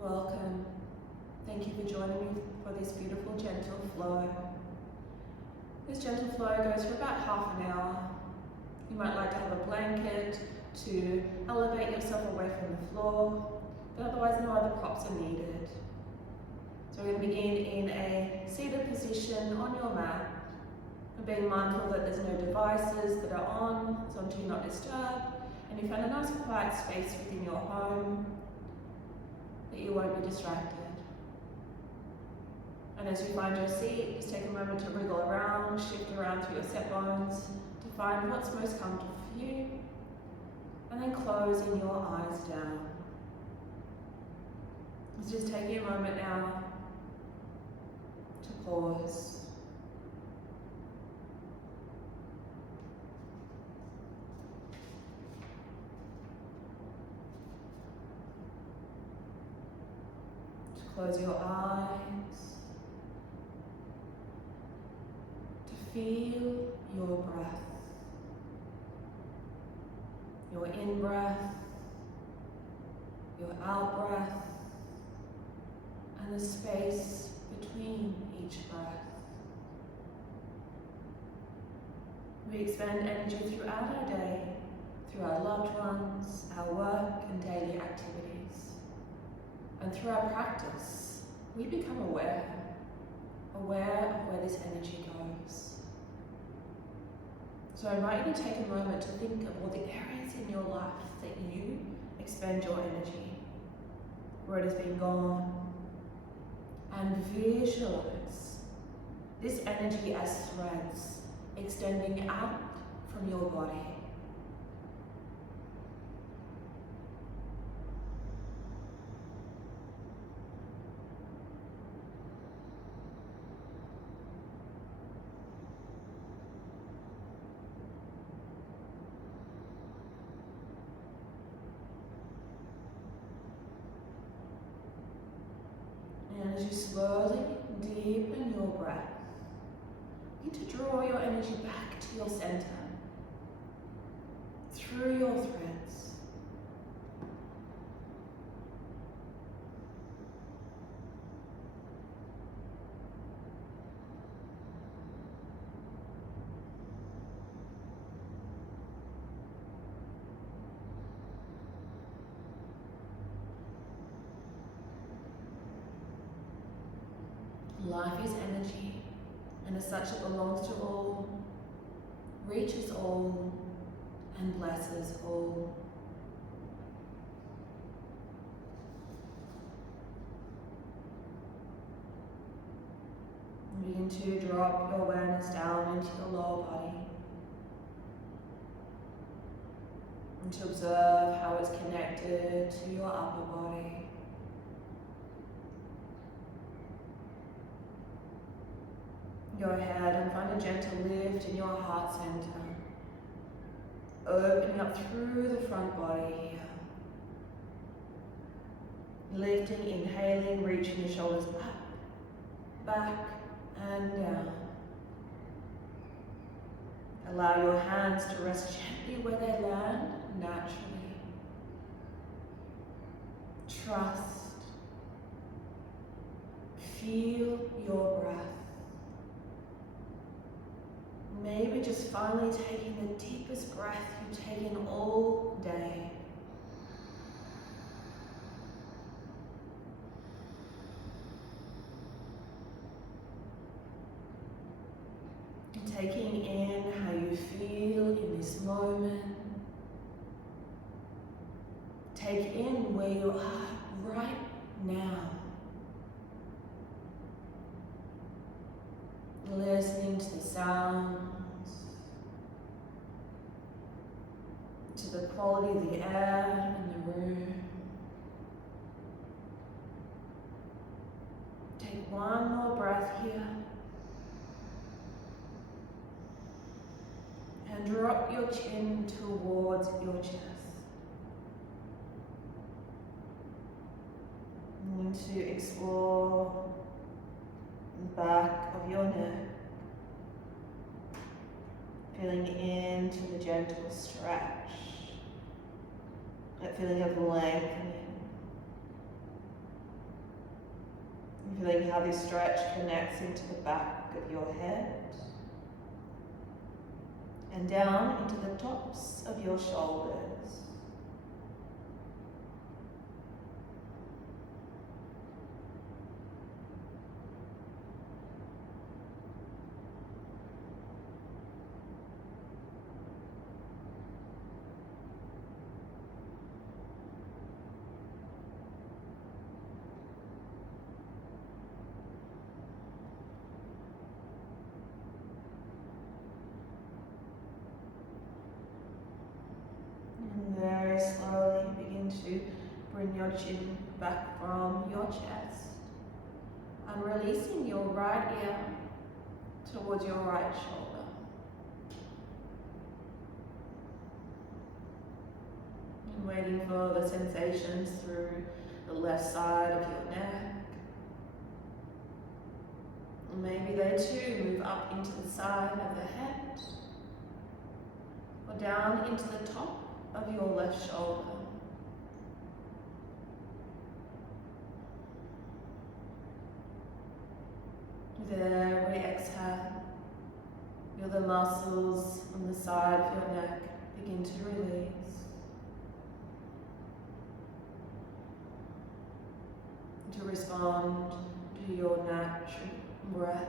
Welcome. Thank you for joining me for this beautiful gentle flow. This gentle flow goes for about half an hour. You might like to have a blanket to elevate yourself away from the floor, but otherwise no other props are needed. So we're going to begin in a seated position on your mat, and being mindful that there's no devices that are on, so until you're not disturbed, and you find a nice quiet space within your home, that you won't be distracted. And as you find your seat, just take a moment to wriggle around, shift around through your set bones to find what's most comfortable for you, and then closing your eyes down. Let's just take a moment now to pause. Close your eyes to feel your breath, your in-breath, your out-breath, and the space between each breath. We expend energy throughout our day, through our loved ones, our work and daily activities. And through our practice, we become aware of where this energy goes. So I invite you to take a moment to think of all the areas in your life that you expend your energy, where it has been gone, and visualize this energy as threads extending out from your body. And as you slowly deepen your breath, you need to draw your energy back to your center, through your threads. Life is energy, and as such it belongs to all, reaches all, and blesses all. Begin to drop your awareness down into your lower body, and to observe how it's connected to your upper body. Go ahead and find a gentle lift in your heart center, opening up through the front body here. Lifting, inhaling, reaching the shoulders back and down. Allow your hands to rest gently where they land naturally. Trust. Feel your breath. Maybe just finally taking the deepest breath you've taken all day. Taking in how you feel in this moment. Take in where you are right now. Listening to the sounds, to the quality of the air in the room. Take one more breath here. And drop your chin towards your chest. And to explore the back of your neck. Feeling into the gentle stretch. That feeling of lengthening. Feeling how this stretch connects into the back of your head and down into the tops of your shoulders. And very slowly begin to bring your chin back from your chest and releasing your right ear towards your right shoulder. And waiting for the sensations through the left side of your neck. And maybe they too move up into the side of the head or down into the top of your left shoulder. With every exhale, feel the muscles on the side of your neck begin to release. To respond to your natural breath.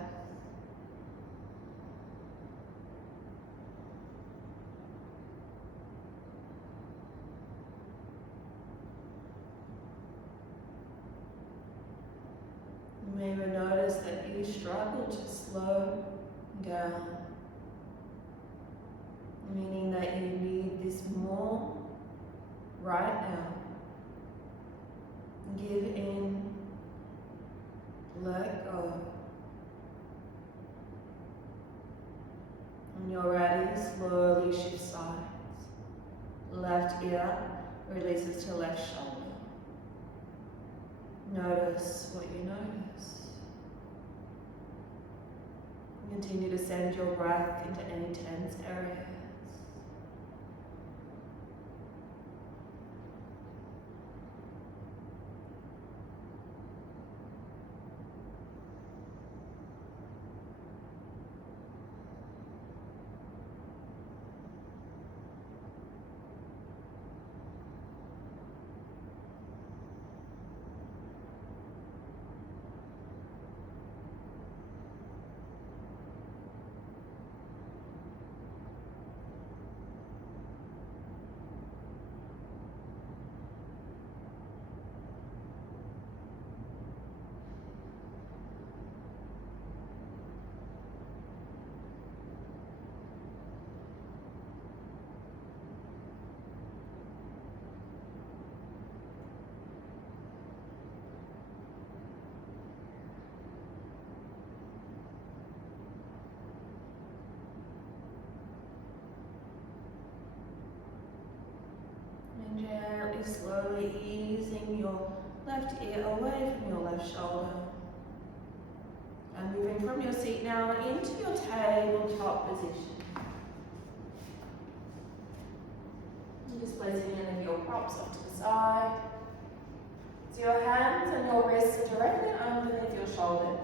You may even notice that you struggle to slow down, meaning that you need this more right now. Give in, let go. When you're ready, slowly shift sides. Left ear releases to left shoulder. Notice what you notice. Continue to send your breath into any tense areas. Gently, slowly easing your left ear away from your left shoulder. And moving from your seat now into your tabletop position. And just placing any of your props off to the side. So your hands and your wrists are directly underneath your shoulders.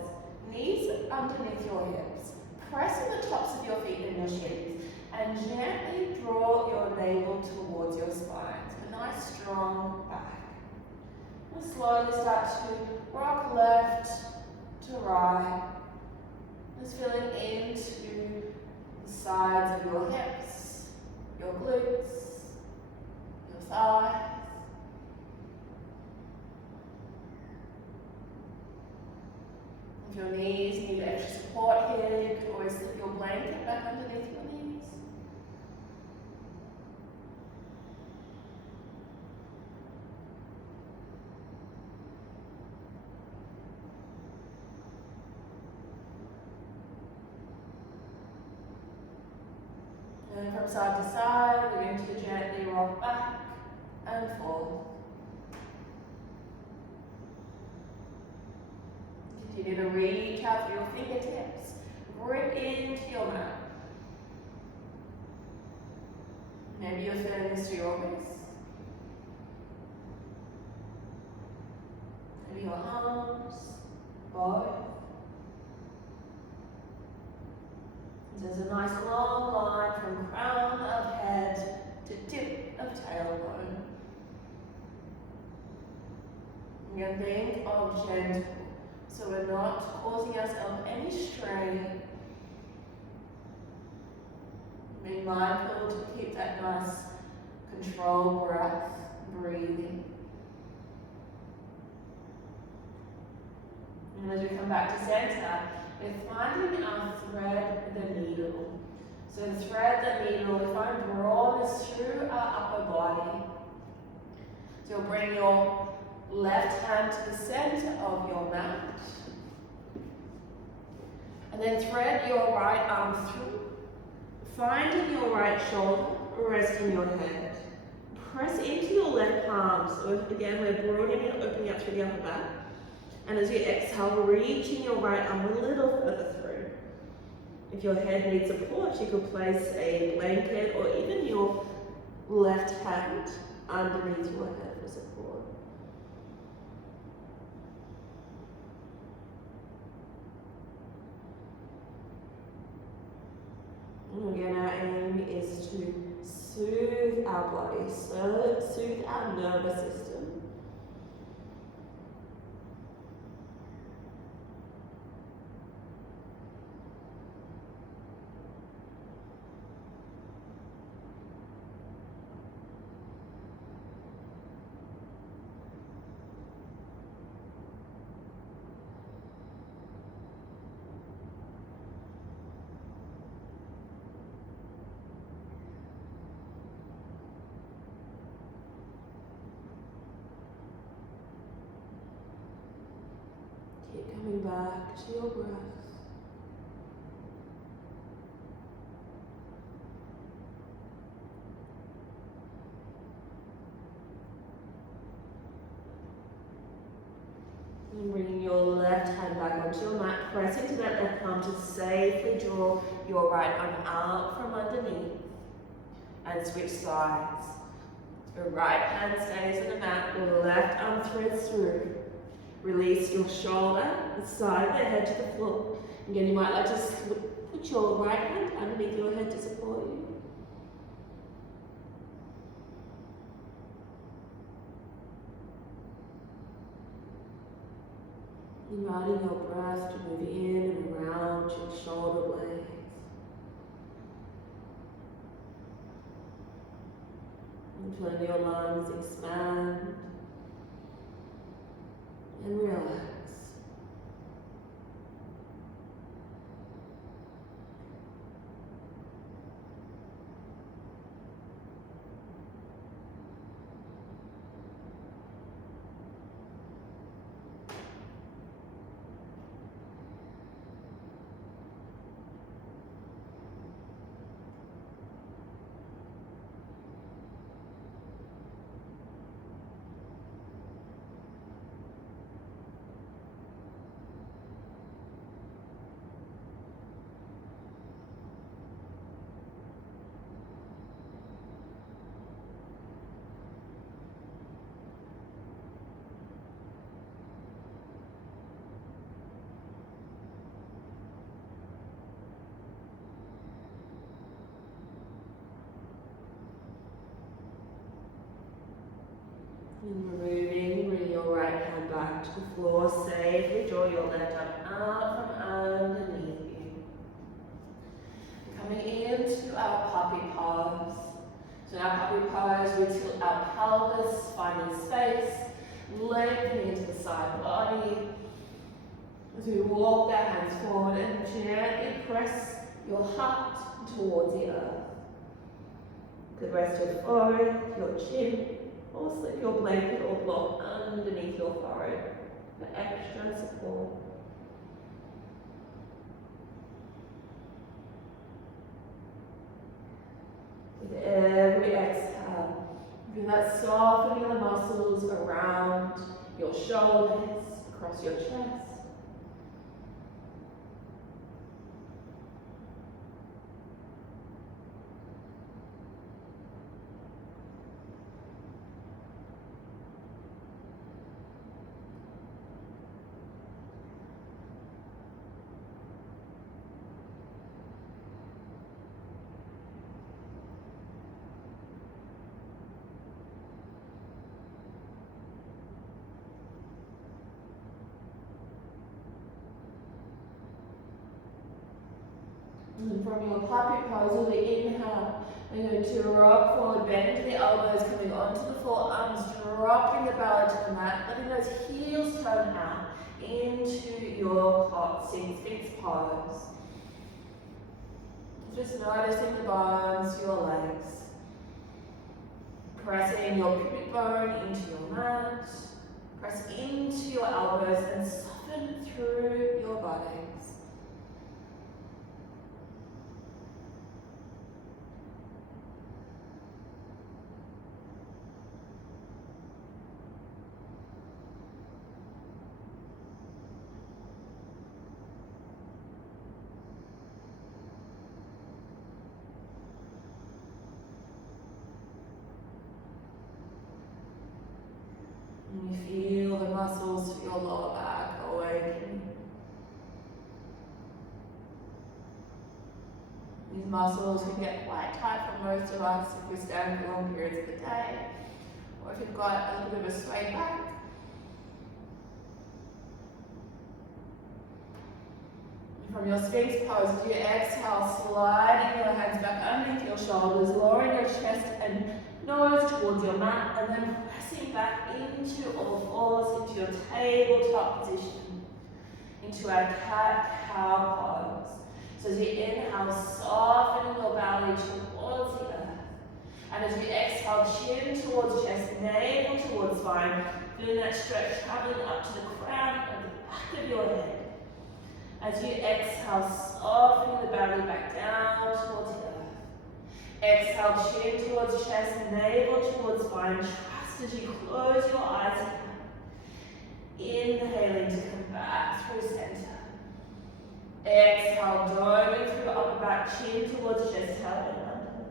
Knees underneath your hips. Press on the tops of your feet and your shins. And gently draw your navel towards your spine. Nice strong back. And slowly start to rock left to right. Just feeling into the sides of your hips, your glutes, your thighs. If your knees need extra support here, you can always slip your blanket back underneath your knees. And from side to side, we're going to gently rock back and forth. Continue to reach out for your fingertips, grip into your mat. Maybe you're feeling this to your wrists. Maybe your arms, both. There's a nice long line from crown of head to tip of tailbone. And think of gentle, so we're not causing ourselves any strain. Be mindful to keep that nice controlled breath, breathing. And as we come back to center, we're finding our thread the needle. So the thread the needle, we find broadness through our upper body. So you'll bring your left hand to the center of your mat. And then thread your right arm through. Finding your right shoulder, resting your head. Press into your left palm. So again, we're broadening and opening out through the upper back. And as you exhale, reaching your right arm a little further through. If your head needs support, you could place a blanket or even your left hand underneath your head for support. And again, our aim is to soothe our body, soothe our nervous system. Keep coming back to your breath. And bringing your left hand back onto your mat, press into that left palm to safely draw your right arm out from underneath and switch sides. Your right hand stays on the mat, left arm threads through. Release your shoulder, the side of the head to the floor. Again, you might like to put your right hand underneath your head to support you. Inviting your breath to move in and around your shoulder blades. And feeling your lungs expand and relax. And removing, bring your right hand back to the floor, safely draw your left arm out from underneath you. Coming into our puppy pose. So in our puppy pose, we tilt our pelvis, finding space, lengthening into the side body. As we walk our hands forward and gently press your heart towards the earth. Could rest your forehead, your chin, or slip your blanket or block underneath your forehead for extra support. With every exhale, feel that softening of the muscles around your shoulders, across your chest. And from your puppy pose, we'll be inhale. We're going to rock forward, bend into the elbows, coming onto the forearms, dropping the belly to the mat, letting those heels turn out into your hot Sphinx pose. Just noticing the bones, your legs. Pressing your pubic bone into your mat. Press into your elbows and soften through your bodies. And you feel the muscles of your lower back awakening. These muscles can get quite tight for most of us if we stand for long periods of the day, or if you've got a little bit of a sway back. And from your Sphinx pose, as you exhale, sliding your hands back underneath your shoulders, lowering your chest and nose towards your mat, and then pressing back into all fours, into your tabletop position, into our cat-cow pose. So as you inhale, softening your belly towards the earth. And as you exhale, chin towards chest, navel towards spine, feeling that stretch traveling up to the crown of the back of your head. As you exhale, softening the belly back down towards the earth. Exhale, chin towards chest, navel towards spine. Trust as you close your eyes here. Inhaling to come back through center. Exhale, drawing through your upper back, chin towards chest, tailbone under.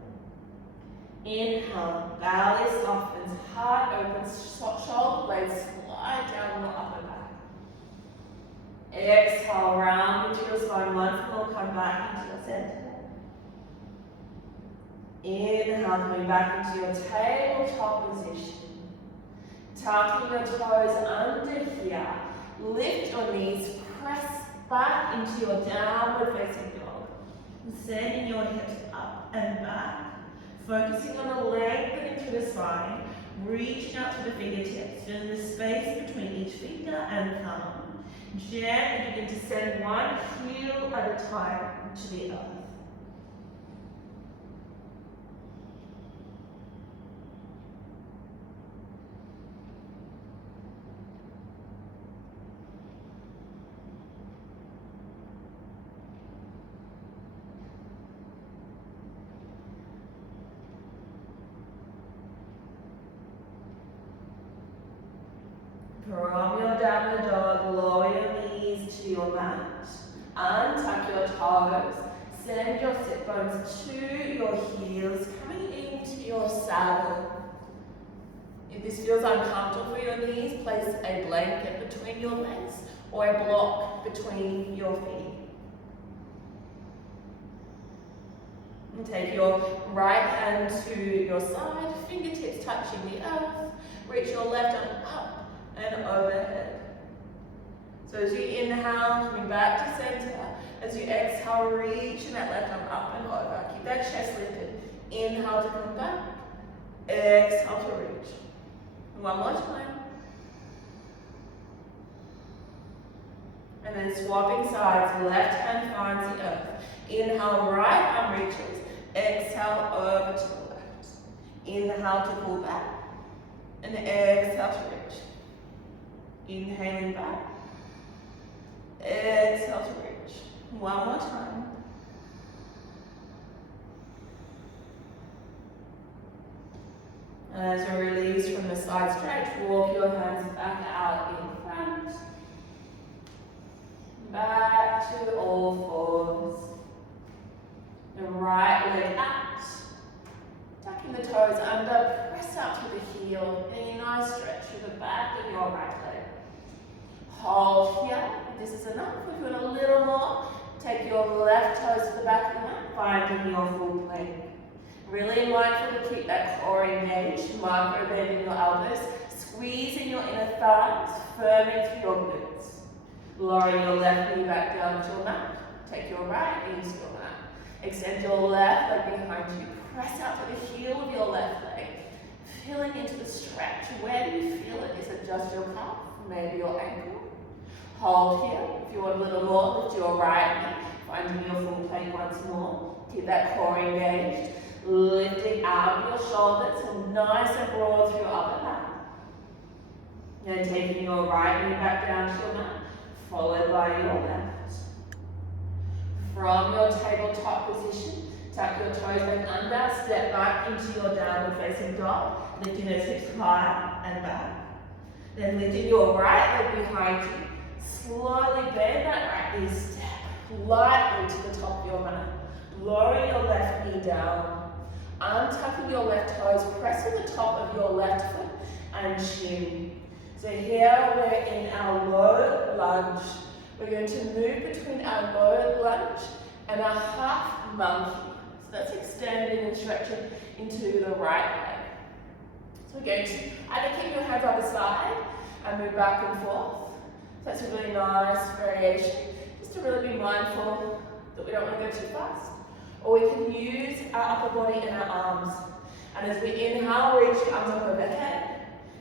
Inhale, belly softens, heart opens, shoulder blades slide down your upper back. Exhale, round into your spine, once more, come back into your center. Inhale, coming back into your tabletop position. Tucking your toes under here. Lift your knees, press back into your downward facing dog. Sending your hips up and back. Focusing on the lengthening through the spine. Reaching out to the fingertips. Feeling the space between each finger and thumb. Gently begin to send one heel at a time to the earth. From your downward dog, lower your knees to your mat. Untuck your toes. Send your sit bones to your heels, coming into your saddle. If this feels uncomfortable for your knees, place a blanket between your legs or a block between your feet. And take your right hand to your side, fingertips touching the earth. Reach your left arm up and overhead. So as you inhale, coming back to center. As you exhale, reaching that left arm up and over. Keep that chest lifted. Inhale to come back. Exhale to reach. One more time. And then swapping sides. Left hand finds the earth. Inhale, right arm reaches. Exhale over to the left. Inhale to pull back. And exhale to reach. Inhaling back. Exhale to reach. One more time. As you release from the side stretch, walk your hands back out in front. Back to all fours. The right leg out. Tucking the toes under, press up to the heel. And a nice stretch through the back of your right leg. Hold here. If this is enough, we've got a little more. Take your left toes to the back of the mat, finding your full plank. Really mindful to keep that core engaged, micro bending your elbows, squeezing your inner thighs, firming through your glutes. Lowering your left knee back down to your mat. Take your right knee to your mat. Extend your left leg behind you. Press out to the heel of your left leg. Feeling into the stretch. Where do you feel it? Is it just your calf? Maybe your ankle? Hold here. If you want a little more, lift your right knee. Finding your full plank once more. Keep that core engaged. Lifting out of your shoulders and nice and broad through your upper back. Then taking your right knee back down to your mat, followed by your left. From your tabletop position, tuck your toes back under, step back into your downward facing dog, lifting those hips high and back. Then lifting your right leg behind you, slowly bend that right knee, step lightly to the top of your mat. Lowering your left knee down, untucking your left toes, pressing the top of your left foot and chin. So here we're in our low lunge. We're going to move between our low lunge and our half monkey. So that's extending and stretching into the right leg. So we're going to either keep your hands either side and move back and forth. So that's a really nice variation. Just to really be mindful that we don't want to go too fast. Or we can use our upper body and our arms. And as we inhale, reach your arms up overhead.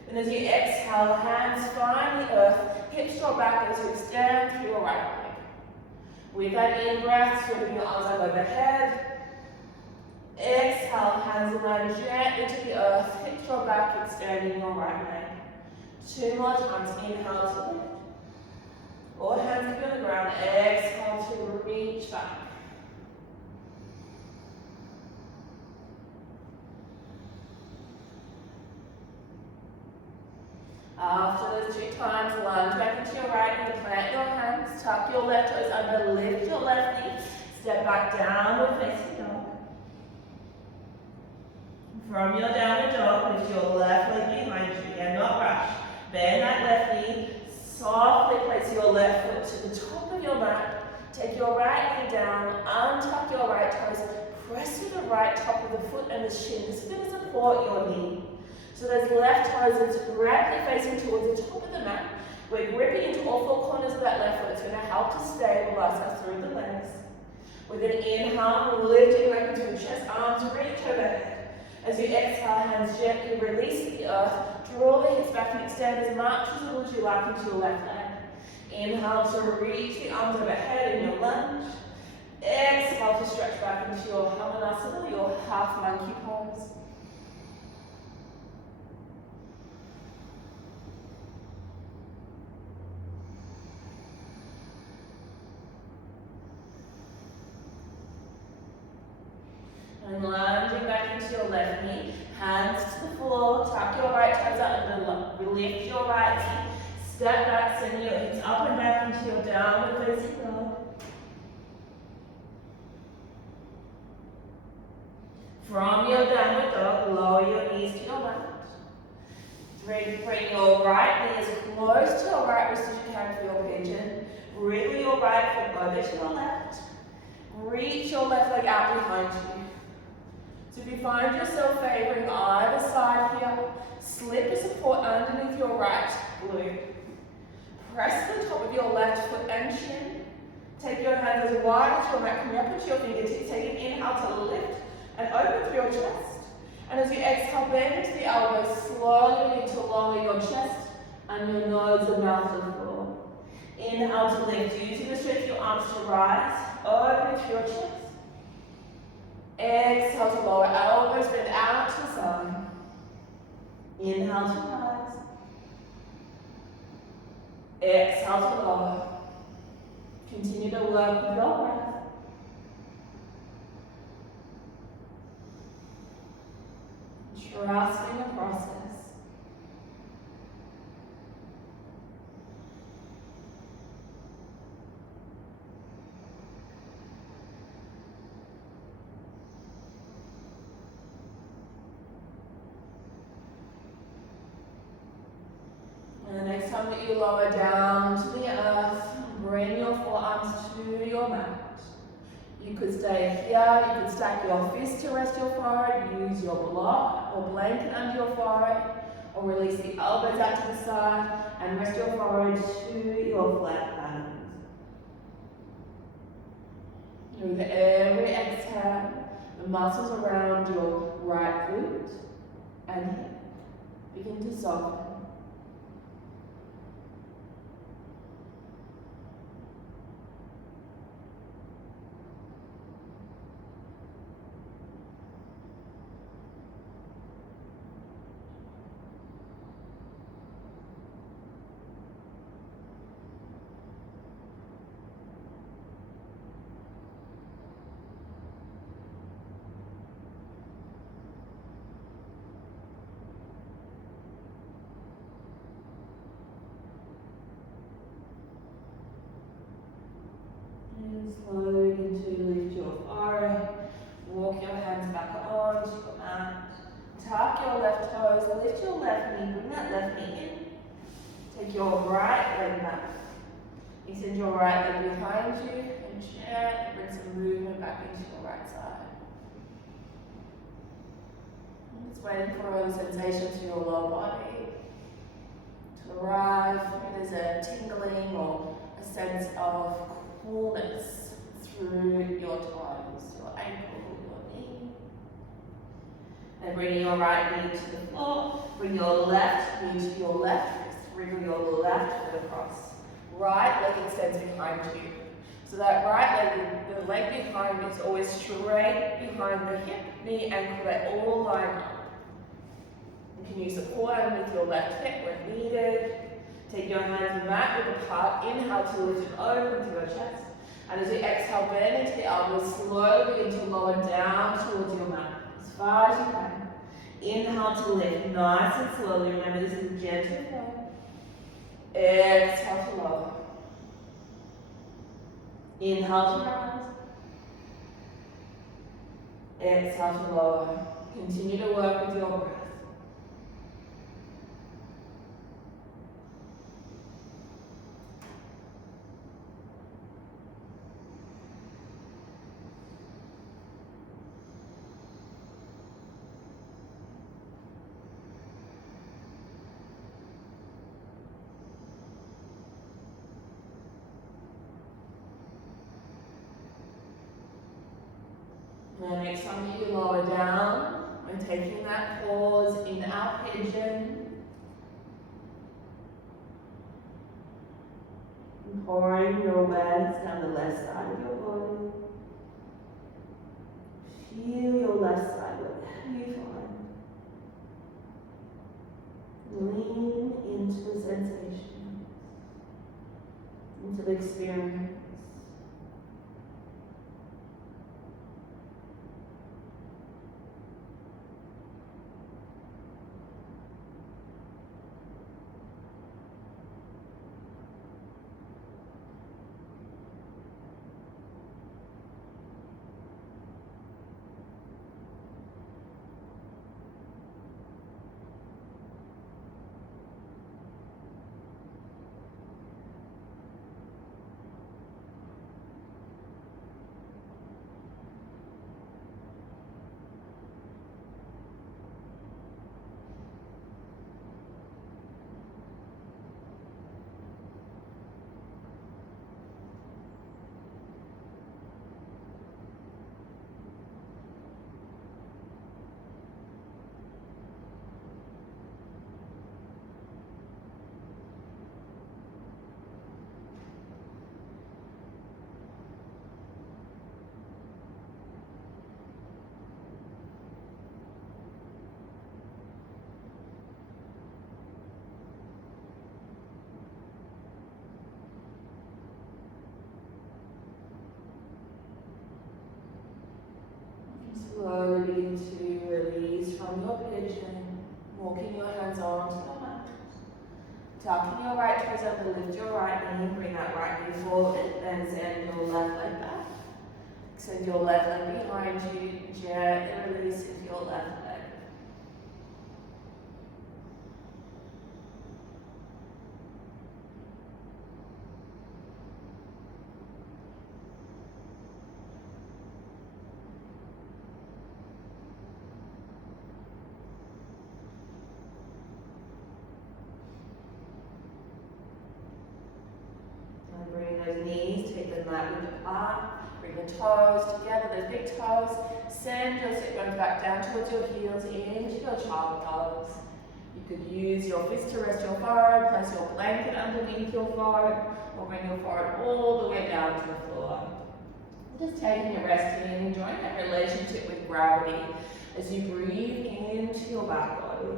And as you exhale, hands find the earth, hips draw back as you extend through your right leg. With that in-breath, sweeping your arms up overhead. Exhale, hands land gently to the earth, hips draw back, extending your right leg. 2 more times, inhale to lift. Or hands on the ground, exhale to reach back. After those 2 times, lunge back into your right knee, plant your hands, tuck your left toes under, lift your left knee, step back downward facing dog. From your downward dog, lift your left leg behind you, and not rush. Bend that left knee, softly place your left foot to the top of your mat, take your right knee down, untuck your right toes, press with the right top of the foot and the shin. This is going to support your knee. So those left toes are directly facing towards the top of the mat. We're gripping into all 4 corners of that left foot. It's going to help to stabilize us through the legs. With an inhale, lifting back into the chest, arms reach overhead. As you exhale, hands gently release the earth. Draw the hips back and extend as much as you like into your left leg. Inhale to reach the arms overhead in your lunge. Exhale to stretch back into your Hamanasana, your half monkey pose. And lunging back into your left knee, hands to the floor, tuck your right toes up and lift your right knee, step back, send your hips up and back into your downward facing dog. From your downward dog, lower your knees to your mat. Bring your right knee as close to your right wrist as you can for your pigeon. Wriggle your right foot over to your left. Reach your left leg out behind you. So if you find yourself favoring either side here, slip your support underneath your right glute. Press the top of your left foot and shin. Take your hands as wide as your mat, coming up into your fingertips. Take an inhale to lift and open through your chest. And as you exhale, bend into the elbows, slowly begin to lower your chest and your nose and mouth to the floor. Inhale to lift, using the strength of your arms to rise, open through your chest. Exhale to lower, elbows bend out to the side. Inhale to rise. Exhale to lower. Continue to work with your breath. Trusting the process. And the next time that you lower down to the earth, bring your forearms to your mat. You could stay here, you could stack your fists to rest your forehead, use your block or blanket under your forehead, or release the elbows out to the side and rest your forehead to your flat hands. With every exhale, the muscles around your right glute and hip begin to soften. And slowly begin to lift your forehead, walk your hands back onto your mat, tuck your left toes, lift your left knee, bring that left knee in, take your right leg back, extend your right leg behind you, and gently bring some movement back into your right side. And just waiting for a sensation to your lower body to arrive. There's a tingling or a sense of coolness through your toes, your ankle, your knee. And bringing your right knee to the floor, bring your left knee to your left wrist, wriggle your left foot across. Right leg extends behind you. So that right leg, the leg behind is always straight behind the hip, knee, ankle, they all line up. You can use the forearm with your left hip when needed. Take your hands mat with apart. Inhale to lift it over into your chest. And as you exhale, bend into the elbows, slowly begin to lower down towards your mat as far as you can. Inhale to lift nice and slowly. Remember, this is a gentle flow. Exhale to lower. Inhale to rise. Exhale to lower. Continue to work with your breath. And next time you lower down, we're taking that pause in our pigeon. And pouring your awareness down the left side of your body. Feel your left side, whatever you find. Lean into the sensation, into the experience. Slowly begin to release from your pigeon, walking your hands onto the mat. Tucking your right toes under, lift your right knee, bring that right knee forward, then send your left leg back. Extend your left leg behind you, gently release into your left leg. Bring those knees, take the mat width apart, Bring the toes together, those big toes. Send your sit bones back down towards your heels, into your child pose. You could use your fist to rest your forehead, place your blanket underneath your forehead, or bring your forehead all the way down to the floor. Just taking a rest here and enjoying that relationship with gravity as you breathe into your back body.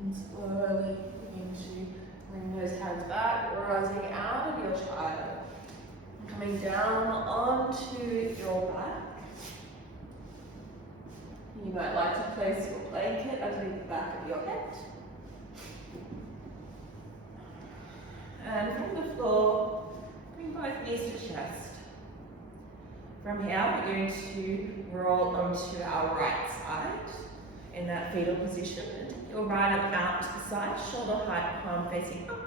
And slowly begin to bring those hands back, rising out of your child. Coming down onto your back. You might like to place your blanket underneath the back of your head. And from the floor, bring both knees to chest. From here, we're going to roll onto our right side in that fetal position. Your right arm out to the side, shoulder height, palm facing up.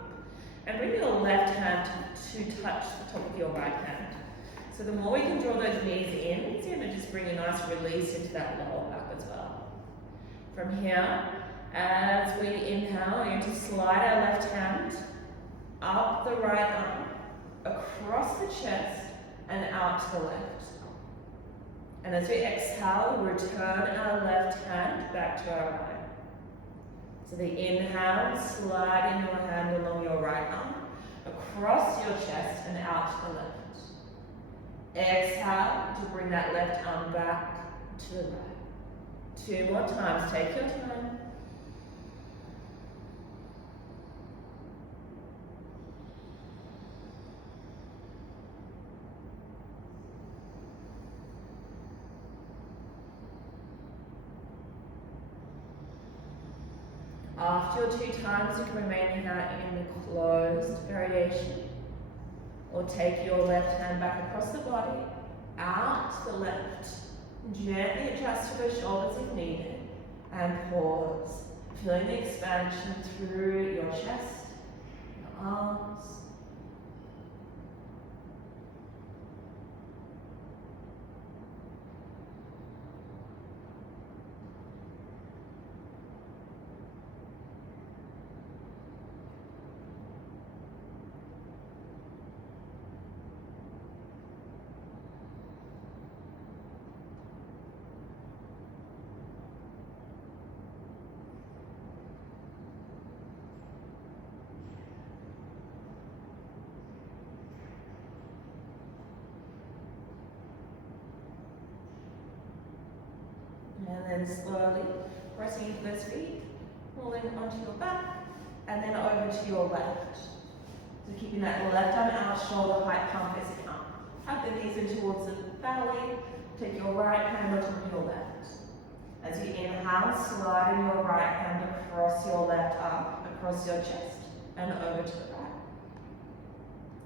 And bring your left hand to touch the top of your right hand. So the more we can draw those knees in, it's going to just bring a nice release into that lower back as well. From here, as we inhale, we're going to slide our left hand up the right arm, across the chest, and out to the left. And as we exhale, we return our left hand back to our right. So the inhale, sliding your hand along your right arm, across your chest and out to the left. Exhale to bring that left arm back to the right. 2 more times, take your time. After your 2 times, you can remain here in the closed variation. Or take your left hand back across the body, out to the left. Gently adjust to the shoulders if needed. And pause. Feeling the expansion through your chest, your arms. And then slowly pressing into those feet, pulling onto your back, and then over to your left. So keeping that left arm out, shoulder height, palm facing up. Hug the knees in towards the belly. Take your right hand on top of your left. As you inhale, sliding your right hand across your left arm, across your chest, and over to the right.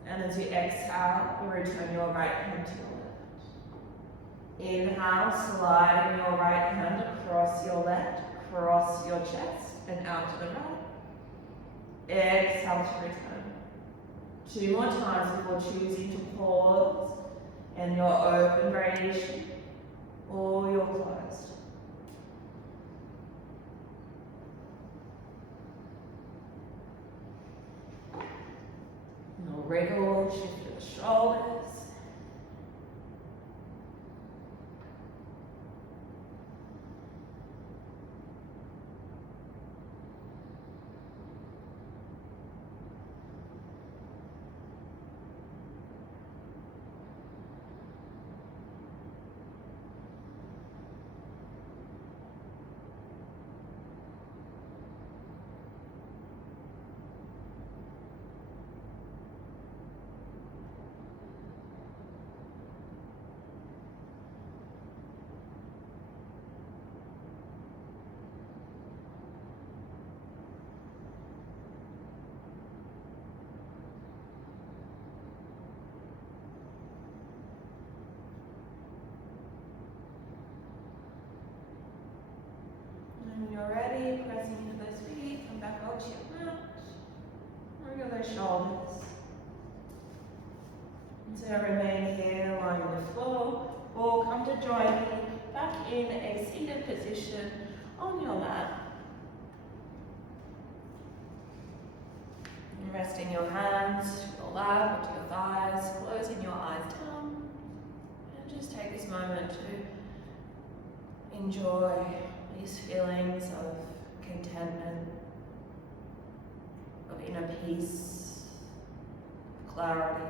And as you exhale, you return your right hand to your left. Inhale, sliding your right hand across your left, across your chest, and out to the right. Exhale to return. 2 more times before choosing to pause in your open variation or your closed. No wriggle, shift your shoulders. onto your mat. Wiggle those shoulders. And so remain here, lying on the floor, or come to join me back in a seated position on your mat. And resting your hands to your lap or to your thighs, closing your eyes down. And just take this moment to enjoy these feelings of contentment, of inner peace, clarity.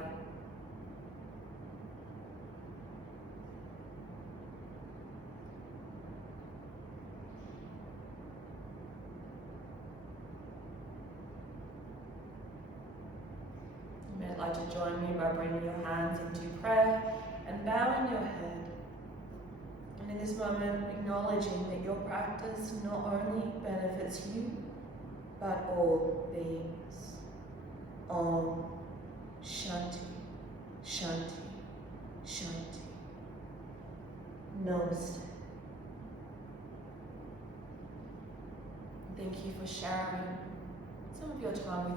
You might like to join me by bringing your hands into prayer and bowing your head. And in this moment, acknowledging that your practice not only benefits you, but all beings. Om Shanti, Shanti, Shanti. Namaste. Thank you for sharing some of your time with me.